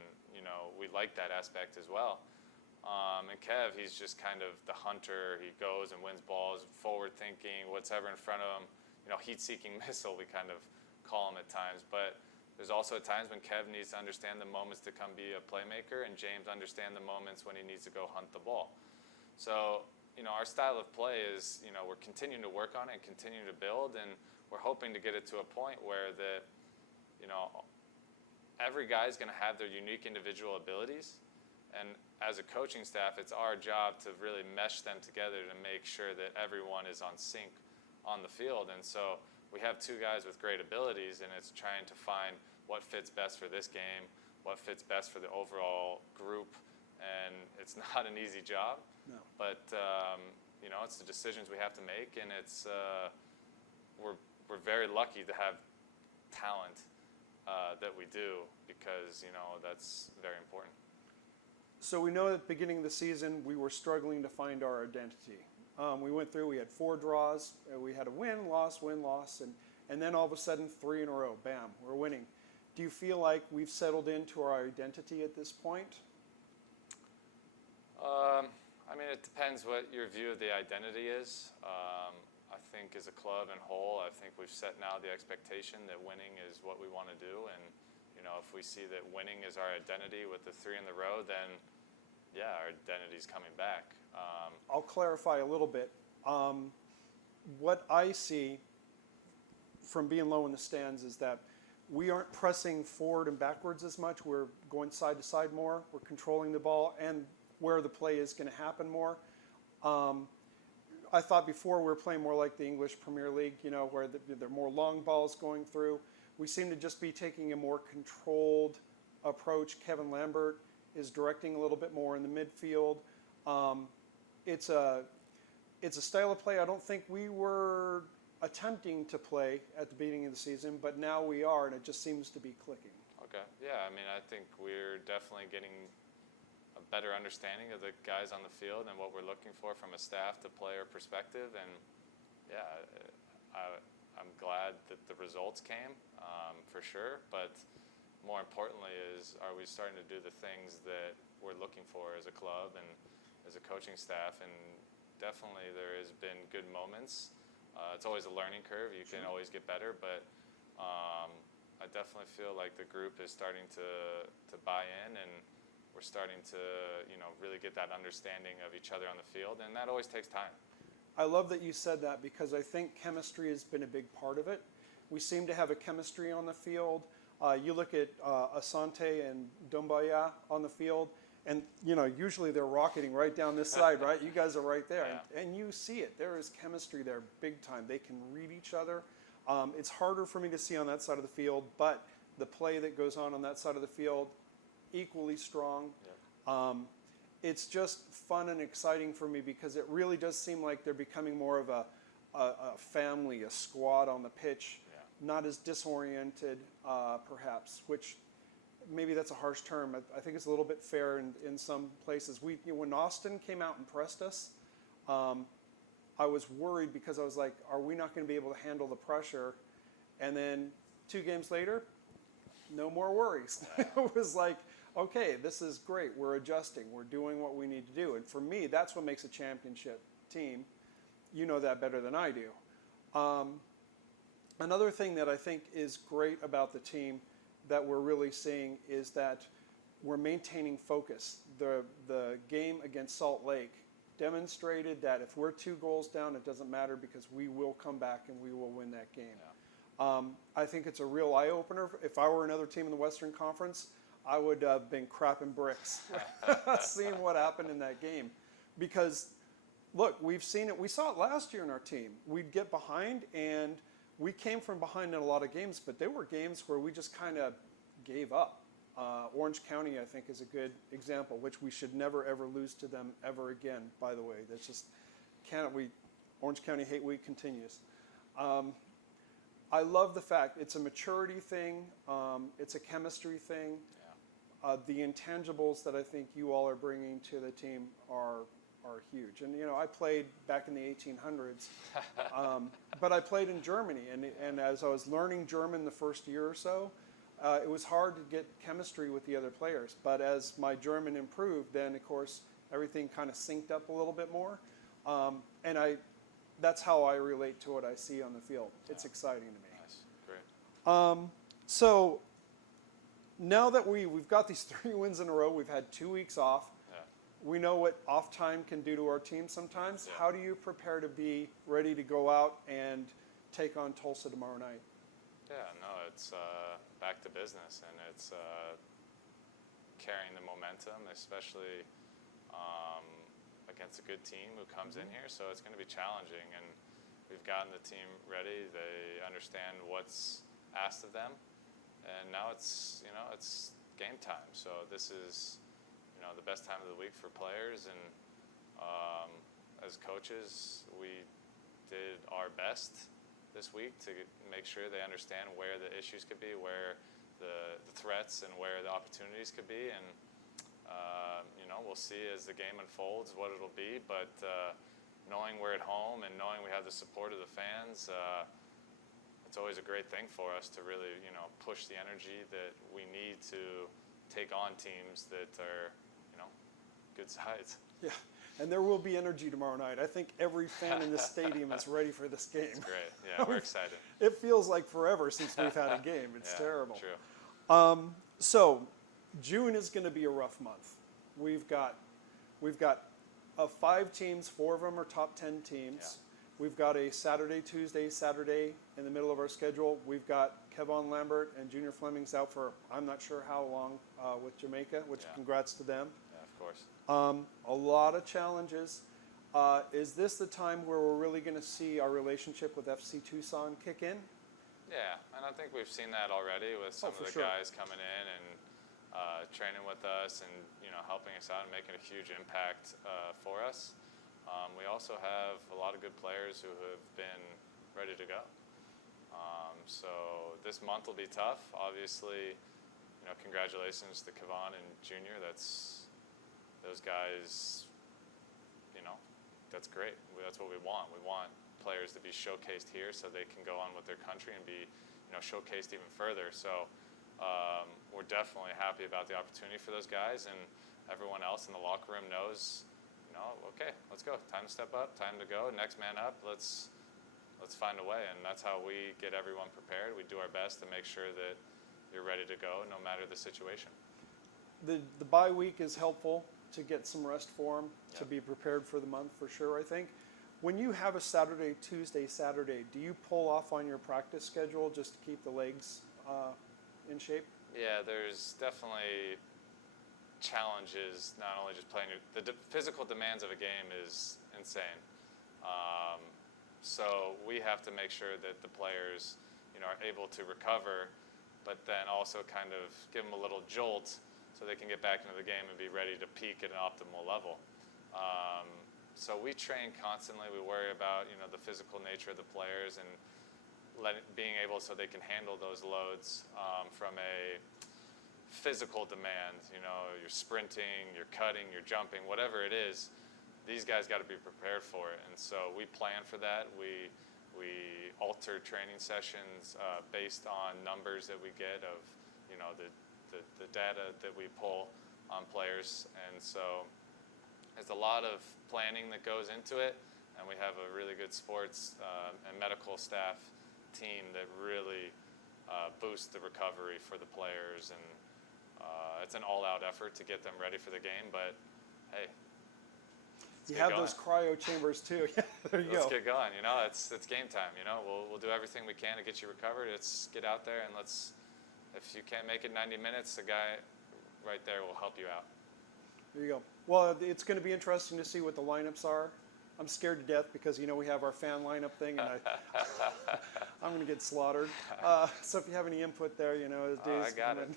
we like that aspect as well. And Kev, he's just kind of the hunter. He goes and wins balls, forward thinking, whatever in front of him. Heat-seeking missile, we kind of call him at times. But there's also times when Kev needs to understand the moments to come be a playmaker, and James understand the moments when he needs to go hunt the ball. So, our style of play is, we're continuing to work on it and continuing to build, and we're hoping to get it to a point where every guy's going to have their unique individual abilities. And as a coaching staff, it's our job to really mesh them together to make sure that everyone is on sync on the field. And so we have two guys with great abilities, and it's trying to find what fits best for this game, what fits best for the overall group. And it's not an easy job, no. But it's the decisions we have to make, and it's we're very lucky to have talent that we do, because that's very important. So we know at the beginning of the season we were struggling to find our identity. We had 4 draws, we had a win, loss, and then all of a sudden 3 in a row, bam, we're winning. Do you feel like we've settled into our identity at this point? I mean, it depends what your view of the identity is. I think as a club and whole, I think we've set now the expectation that winning is what we want to do. And, if we see that winning is our identity with the 3 in the row, then, yeah, our identity's coming back. I'll clarify a little bit. What I see from being low in the stands is that we aren't pressing forward and backwards as much. We're going side to side more. We're controlling the ball and where the play is going to happen more. I thought before we were playing more like the English Premier League, where there are more long balls going through. We seem to just be taking a more controlled approach. Kevin Lambert is directing a little bit more in the midfield. It's a style of play I don't think we were attempting to play at the beginning of the season, but now we are, and it just seems to be clicking. Okay. Yeah, I mean, I think we're definitely getting a better understanding of the guys on the field and what we're looking for from a staff to player perspective. And, yeah, I'm glad that the results came, for sure. But more importantly is, are we starting to do the things that we're looking for as a club and as a coaching staff? And definitely there has been good moments. It's always a learning curve. You can always get better, but I definitely feel like the group is starting to buy in, and we're starting to really get that understanding of each other on the field, and that always takes time. I love that you said that, because I think chemistry has been a big part of it. We seem to have a chemistry on the field. You look at Asante and Doumbouya on the field, and usually they're rocketing right down this side, right? You guys are right there, Yeah. and you see it. There is chemistry there, big time. They can read each other. It's harder for me to see on that side of the field, but the play that goes on that side of the field, equally strong. Yep. It's just fun and exciting for me because it really does seem like they're becoming more of a family, a squad on the pitch, not as disoriented, perhaps, which maybe that's a harsh term. I think it's a little bit fair in some places. When Austin came out and pressed us, I was worried because I was like, are we not going to be able to handle the pressure? And then 2 games later, no more worries. It was like, okay, this is great. We're adjusting. We're doing what we need to do. And for me, that's what makes a championship team. You know that better than I do. Another thing that I think is great about the team that we're really seeing is that we're maintaining focus. The game against Salt Lake demonstrated that if we're 2 goals down, it doesn't matter because we will come back and we will win that game. Yeah. I think it's a real eye-opener. If I were another team in the Western Conference, I would have been crapping bricks seeing what happened in that game. Because, look, we've seen it. We saw it last year in our team. We'd get behind, and we came from behind in a lot of games, but there were games where we just kind of gave up. Orange County, I think, is a good example, which we should never, ever lose to them ever again, by the way. That's just, Orange County Hate Week continues. I love the fact it's a maturity thing. It's a chemistry thing. Yeah. The intangibles that I think you all are bringing to the team are huge. And, I played back in the 1800s, but I played in Germany. And as I was learning German the first year or so, it was hard to get chemistry with the other players. But as my German improved, then, of course, everything kind of synced up a little bit more. And that's how I relate to what I see on the field. It's exciting to me. Nice. Great. So now that we've got these 3 wins in a row, we've had 2 weeks off. Yeah. We know what off time can do to our team sometimes. Yeah. How do you prepare to be ready to go out and take on Tulsa tomorrow night? Yeah, no, it's back to business, and it's carrying the momentum, especially against a good team who comes in here. So it's going to be challenging, and we've gotten the team ready. They understand what's asked of them, and now it's game time. So this is the best time of the week for players, and as coaches, we did our best this week to make sure they understand where the issues could be, where the threats and where the opportunities could be, and we'll see as the game unfolds what it'll be, but knowing we're at home and knowing we have the support of the fans, it's always a great thing for us to really push the energy that we need to take on teams that are good sides. Yeah, and there will be energy tomorrow night. I think every fan in this stadium is ready for this game. It's great. Yeah, we're excited. It feels like forever since we've had a game. It's terrible. True. So June is going to be a rough month. We've got 5 teams. 4 of them are top 10 teams. Yeah. We've got a Saturday in the middle of our schedule. We've got Kevon Lambert and Junior Fleming's out for I'm not sure how long with Jamaica, which congrats to them. Yeah, of course. A lot of challenges. Is this the time where we're really going to see our relationship with FC Tucson kick in? Yeah, and I think we've seen that already with some of the guys coming in and training with us and helping us out and making a huge impact for us. We also have a lot of good players who have been ready to go. So this month will be tough. Obviously, congratulations to Kevon and Junior. Those guys, that's great. That's what we want. We want players to be showcased here so they can go on with their country and be, showcased even further. So we're definitely happy about the opportunity for those guys, and everyone else in the locker room knows, okay, let's go. Time to step up. Time to go. Next man up. Let's find a way, and that's how we get everyone prepared. We do our best to make sure that you're ready to go, no matter the situation. The bye week is helpful to get some rest for them, to be prepared for the month for sure, I think. When you have a Saturday, Saturday, do you pull off on your practice schedule just to keep the legs in shape? Yeah, there's definitely challenges, not only just playing. The physical demands of a game is insane. So we have to make sure that the players, are able to recover, but then also kind of give them a little jolt so they can get back into the game and be ready to peak at an optimal level. So we train constantly. We worry about the physical nature of the players and being able so they can handle those loads from a physical demand. You're sprinting, you're cutting, you're jumping, whatever it is. These guys got to be prepared for it, and so we plan for that. We alter training sessions based on numbers that we get of the data that we pull on players, and so there's a lot of planning that goes into it, and we have a really good sports and medical staff team that really boosts the recovery for the players, and it's an all-out effort to get them ready for the game. But hey, you have those cryo chambers too. Yeah, there you go. Let's get going. It's game time. We'll do everything we can to get you recovered. Let's get out there and if you can't make it 90 minutes, the guy right there will help you out. There you go. Well, it's going to be interesting to see what the lineups are. I'm scared to death because we have our fan lineup thing, and I'm going to get slaughtered. So if you have any input there, I got it.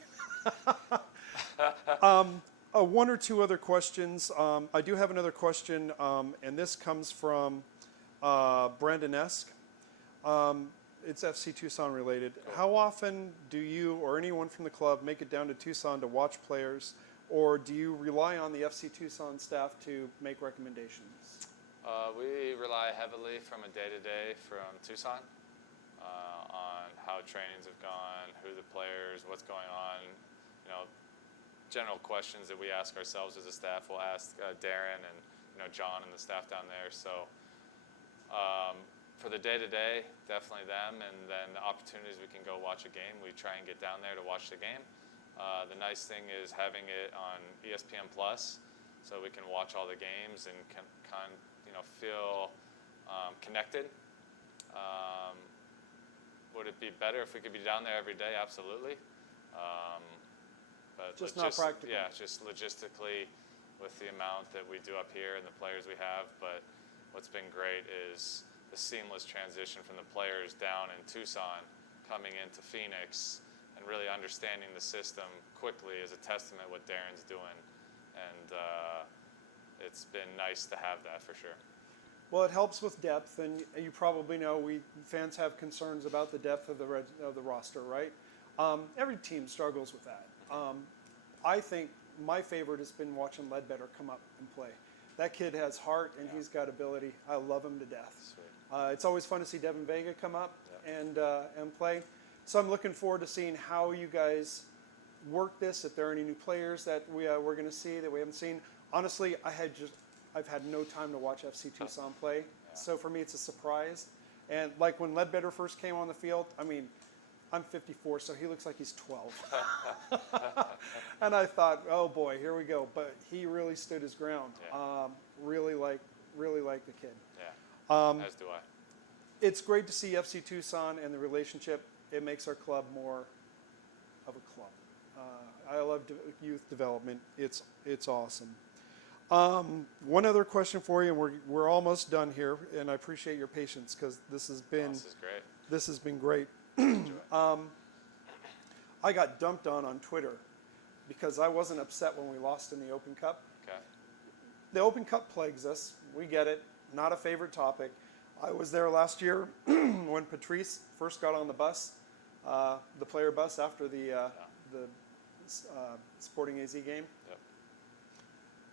One or two other questions. I do have another question, and this comes from Brandon-esque. It's FC Tucson related. How often do you or anyone from the club make it down to Tucson to watch players, or do you rely on the FC Tucson staff to make recommendations? We rely heavily from a day-to-day from Tucson on how trainings have gone, who the players, what's going on, general questions that we ask ourselves as a staff. We'll ask Darren and John and the staff down there. So for the day-to-day, definitely them, and then the opportunities we can go watch a game, we try and get down there to watch the game. The nice thing is having it on ESPN Plus, so we can watch all the games and feel connected. Would it be better if we could be down there every day? Absolutely. But just not practical. Yeah, just logistically with the amount that we do up here and the players we have. But what's been great is the seamless transition from the players down in Tucson coming into Phoenix and really understanding the system quickly is a testament what Darren's doing. And it's been nice to have that for sure. Well, it helps with depth, and you probably know fans have concerns about the depth of the roster, right? Every team struggles with that. I think my favorite has been watching Ledbetter come up and play. That kid has heart, and he's got ability. I love him to death. It's always fun to see Devin Vega come up and play. So I'm looking forward to seeing how you guys work this, if there are any new players that we're going to see that we haven't seen. Honestly, I've had no time to watch FC Tucson play, so for me it's a surprise. And like when Ledbetter first came on the field, I'm 54, so he looks like he's 12. And I thought, oh boy, here we go. But he really stood his ground. Really like the kid. Yeah, as do I. It's great to see FC Tucson and the relationship. It makes our club more of a club. I love youth development. It's awesome. One other question for you, and we're almost done here, and I appreciate your patience because this has been great. This has been great. I got dumped on Twitter because I wasn't upset when we lost in the Open Cup. Okay. The Open Cup plagues us. We get it. Not a favorite topic. I was there last year when Patrice first got on the bus, the player bus after the Sporting AZ game. Yep.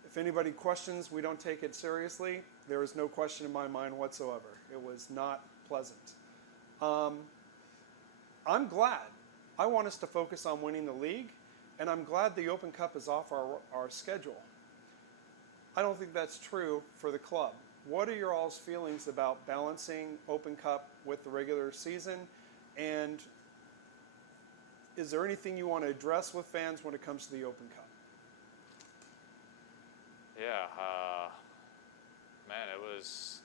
If anybody questions, we don't take it seriously. There is no question in my mind whatsoever. It was not pleasant. I'm glad. I want us to focus on winning the league, and I'm glad the Open Cup is off our schedule. I don't think that's true for the club. What are your all's feelings about balancing Open Cup with the regular season? And is there anything you want to address with fans when it comes to the Open Cup? Yeah, man, it was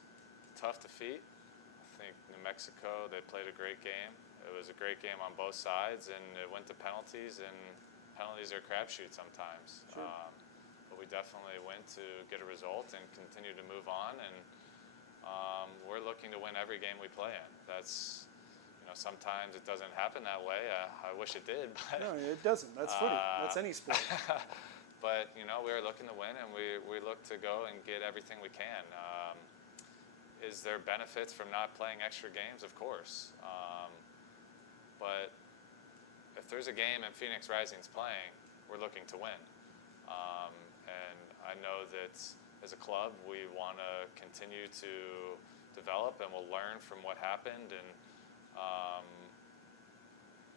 tough defeat. I think New Mexico, they played a great game. It was a great game on both sides, and it went to penalties, and penalties are crapshoot sometimes. Sure. But we definitely went to get a result and continue to move on, and we're looking to win every game we play in. That's, sometimes it doesn't happen that way. I wish it did, but No, it doesn't. That's footy. That's any sport. but we're looking to win, and we look to go and get everything we can. Is there benefits from not playing extra games? Of course. But if there's a game and Phoenix Rising's playing, we're looking to win. And I know that as a club, we want to continue to develop, and we'll learn from what happened. And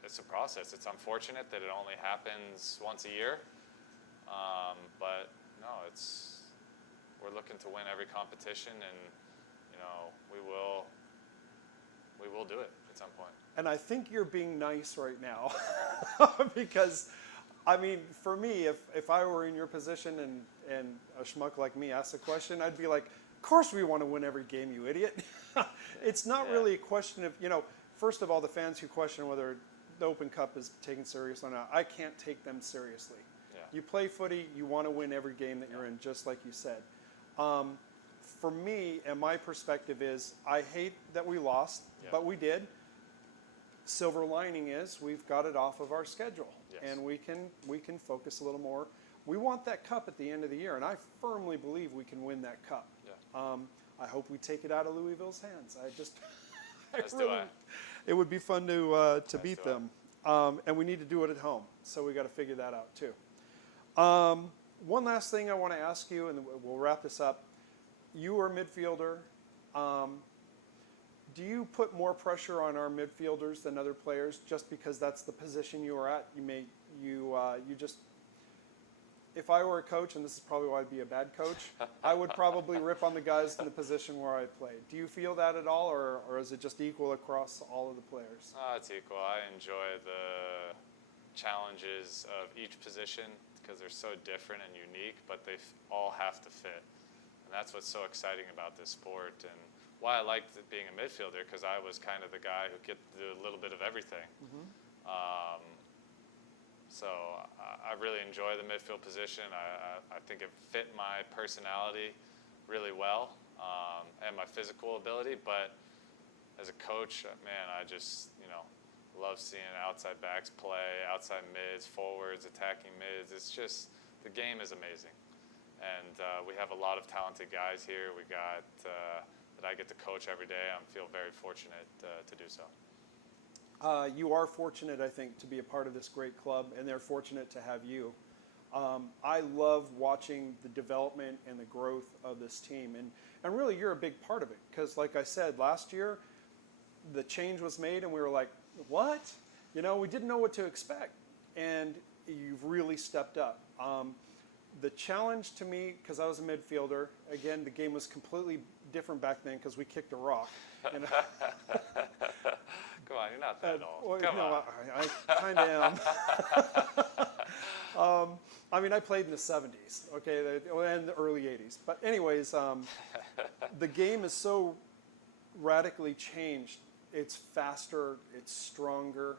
it's a process. It's unfortunate that it only happens once a year. But no, we're looking to win every competition, and we will do it at some point. And I think you're being nice right now because, I mean, for me, if I were in your position and a schmuck like me asked a question, I'd be like, of course we want to win every game, you idiot. It's not really a question of, first of all, the fans who question whether the Open Cup is taken seriously or not, I can't take them seriously. Yeah. You play footy, you want to win every game that you're in, just like you said. For me, and my perspective is, I hate that we lost, but we did. Silver lining is we've got it off of our schedule, and we can focus a little more. We want that cup at the end of the year, and I firmly believe we can win that cup. Yeah. I hope we take it out of Louisville's hands. It would be fun to beat them, and we need to do it at home. So we got to figure that out too. One last thing I want to ask you, and we'll wrap this up. You are a midfielder. Do you put more pressure on our midfielders than other players just because that's the position you are at? If I were a coach, and this is probably why I'd be a bad coach, I would probably rip on the guys in the position where I played. Do you feel that at all, or is it just equal across all of the players? It's equal. I enjoy the challenges of each position because they're so different and unique, but they all have to fit. And that's what's so exciting about this sport, and why I liked being a midfielder, because I was kind of the guy who could do a little bit of everything. Mm-hmm. So I really enjoy the midfield position. I think it fit my personality really well, and my physical ability. But as a coach, man, I just love seeing outside backs play, outside mids, forwards, attacking mids. It's just, the game is amazing. And we have a lot of talented guys here. We got that I get to coach every day. I feel very fortunate to do so. You are fortunate, I think, to be a part of this great club, and they're fortunate to have you. I love watching the development and the growth of this team, and really you're a big part of it, because like I said, last year the change was made and we were like, what? We didn't know what to expect, and you've really stepped up. The challenge to me, because I was a midfielder, again, the game was completely different back then because we kicked a rock. Come on, you're not that old. Come on. I kind of am. I mean, I played in the 70s, okay, and the early 80s. But anyways, the game is so radically changed. It's faster, it's stronger.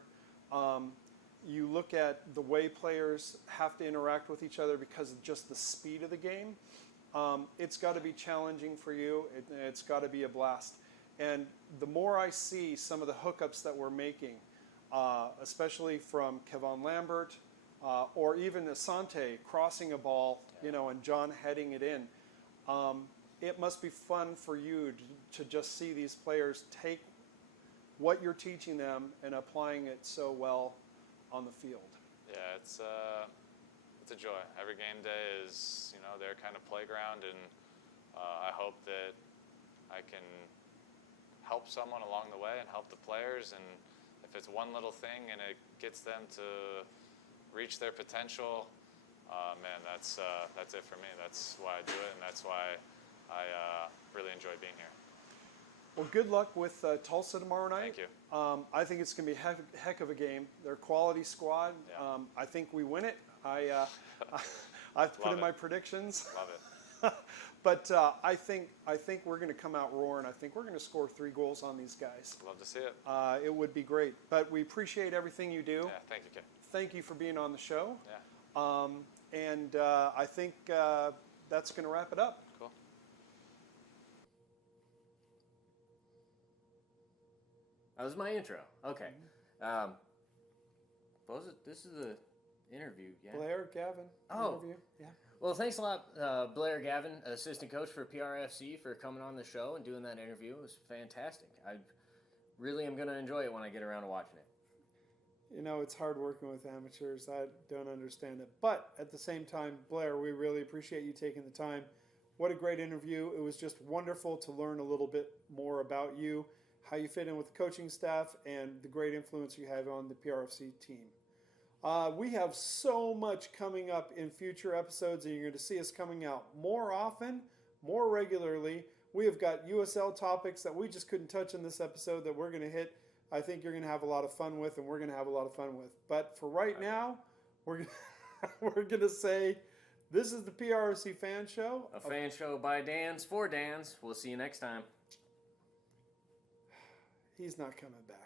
You look at the way players have to interact with each other because of just the speed of the game. It's got to be challenging for you. It's got to be a blast. And the more I see some of the hookups that we're making, especially from Kevon Lambert, or even Asante crossing a ball, and John heading it in, it must be fun for you to just see these players take what you're teaching them and applying it so well on the field. Yeah, it's a joy. Every game day is, their kind of playground, and I hope that I can help someone along the way and help the players. And if it's one little thing and it gets them to reach their potential, man, that's it for me. That's why I do it, and that's why I really enjoy being here. Well, good luck with Tulsa tomorrow night. Thank you. I think it's going to be a heck of a game. They're a quality squad. Yeah. I think we win it. I've put in my predictions. Love it. But I think we're going to come out roaring. I think we're going to score 3 goals on these guys. Love to see it. It would be great. But we appreciate everything you do. Yeah, thank you, Kim. Thank you for being on the show. Yeah. And I think that's going to wrap it up. Cool. That was my intro. Okay. This is the interview, yeah? Blair Gavin. Oh. Interview. Yeah. Well, thanks a lot, Blair Gavin, assistant coach for PRFC, for coming on the show and doing that interview. It was fantastic. I really am going to enjoy it when I get around to watching it. You know, it's hard working with amateurs. I don't understand it. But at the same time, Blair, we really appreciate you taking the time. What a great interview. It was just wonderful to learn a little bit more about you, how you fit in with the coaching staff, and the great influence you have on the PRFC team. We have so much coming up in future episodes, and you're going to see us coming out more often, more regularly. We have got USL topics that we just couldn't touch in this episode that we're going to hit. I think you're going to have a lot of fun with, and we're going to have a lot of fun with. But for right now, we're going to say this is the PRFC Fan Show. A fan show by Dans for Dans. We'll see you next time. He's not coming back.